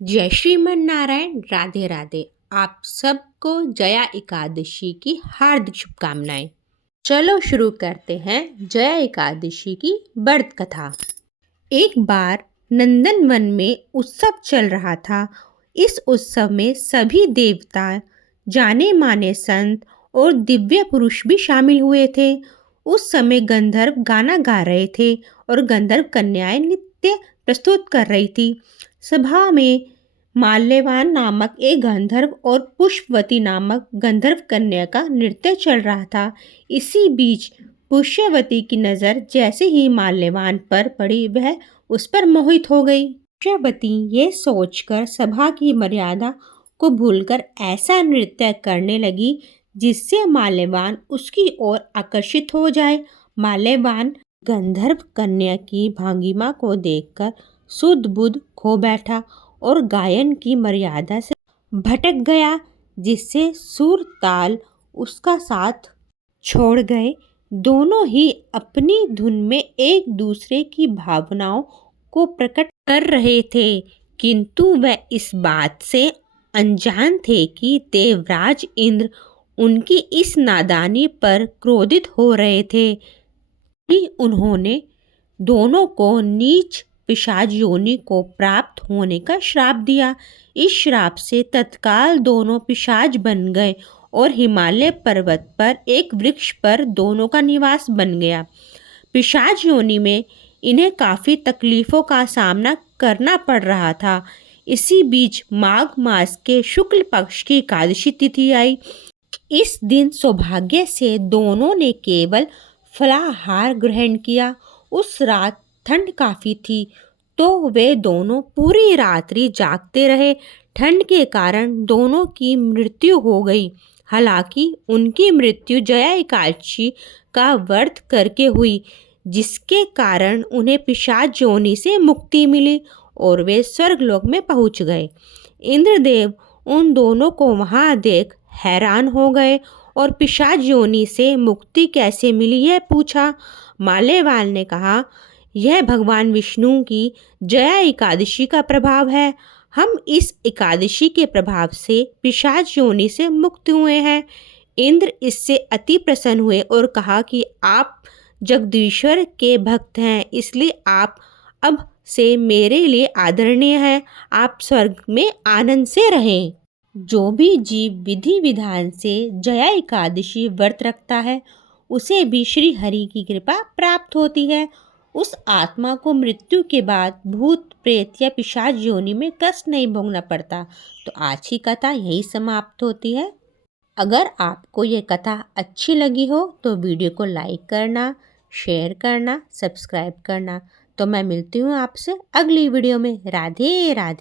जय श्रीमन नारायण। राधे राधे। आप सबको जया एकादशी की हार्दिक शुभकामनाएं। चलो शुरू करते हैं जया एकादशी की व्रत कथा। एक बार नंदनवन में उत्सव चल रहा था। इस उत्सव में सभी देवता, जाने माने संत और दिव्य पुरुष भी शामिल हुए थे। उस समय गंधर्व गाना गा रहे थे और गंधर्व कन्याएं नृत्य प्रस्तुत कर रही थी। सभा में माल्यवान नामक एक गंधर्व और पुष्पवती नामक गंधर्व कन्या का नृत्य चल रहा था। इसी बीच पुष्यवती की नज़र जैसे ही माल्यवान पर पड़ी, वह उस पर मोहित हो गई। पुष्यवती ये सोचकर सभा की मर्यादा को भूलकर ऐसा नृत्य करने लगी जिससे माल्यवान उसकी ओर आकर्षित हो जाए। माल्यवान गंधर्व कन्या की भंगिमा को देखकर सुध बुध खो बैठा और गायन की मर्यादा से भटक गया, जिससे सुर ताल उसका साथ छोड़ गए। दोनों ही अपनी धुन में एक दूसरे की भावनाओं को प्रकट कर रहे थे, किंतु वह इस बात से अनजान थे कि देवराज इंद्र उनकी इस नादानी पर क्रोधित हो रहे थे। उन्होंने दोनों को नीच पिशाच योनि को प्राप्त होने का श्राप दिया। इस श्राप से तत्काल दोनों पिशाच बन गए और हिमालय पर्वत पर एक वृक्ष पर दोनों का निवास बन गया। पिशाच योनि में इन्हें काफ़ी तकलीफ़ों का सामना करना पड़ रहा था। इसी बीच माघ मास के शुक्ल पक्ष की एकादशी तिथि आई। इस दिन सौभाग्य से दोनों ने केवल फलाहार ग्रहण किया। उस रात ठंड काफ़ी थी, तो वे दोनों पूरी रात्रि जागते रहे। ठंड के कारण दोनों की मृत्यु हो गई। हालांकि उनकी मृत्यु जया एकादशी का व्रत करके हुई, जिसके कारण उन्हें पिशाच योनि से मुक्ति मिली और वे स्वर्गलोक में पहुंच गए। इंद्रदेव उन दोनों को वहां देख हैरान हो गए और पिशाच योनि से मुक्ति कैसे मिली यह पूछा। माल्यवान ने कहा, यह भगवान विष्णु की जया एकादशी का प्रभाव है। हम इस एकादशी के प्रभाव से पिशाच योनि से मुक्त हुए हैं। इंद्र इससे अति प्रसन्न हुए और कहा कि आप जगदीश्वर के भक्त हैं, इसलिए आप अब से मेरे लिए आदरणीय हैं। आप स्वर्ग में आनंद से रहें। जो भी जीव विधि विधान से जया एकादशी व्रत रखता है, उसे भी श्री हरि की कृपा प्राप्त होती है। उस आत्मा को मृत्यु के बाद भूत प्रेत या पिशाच योनि में कष्ट नहीं भोगना पड़ता। तो आज की कथा यही समाप्त होती है। अगर आपको ये कथा अच्छी लगी हो तो वीडियो को लाइक करना, शेयर करना, सब्सक्राइब करना। तो मैं मिलती हूँ आपसे अगली वीडियो में। राधे राधे।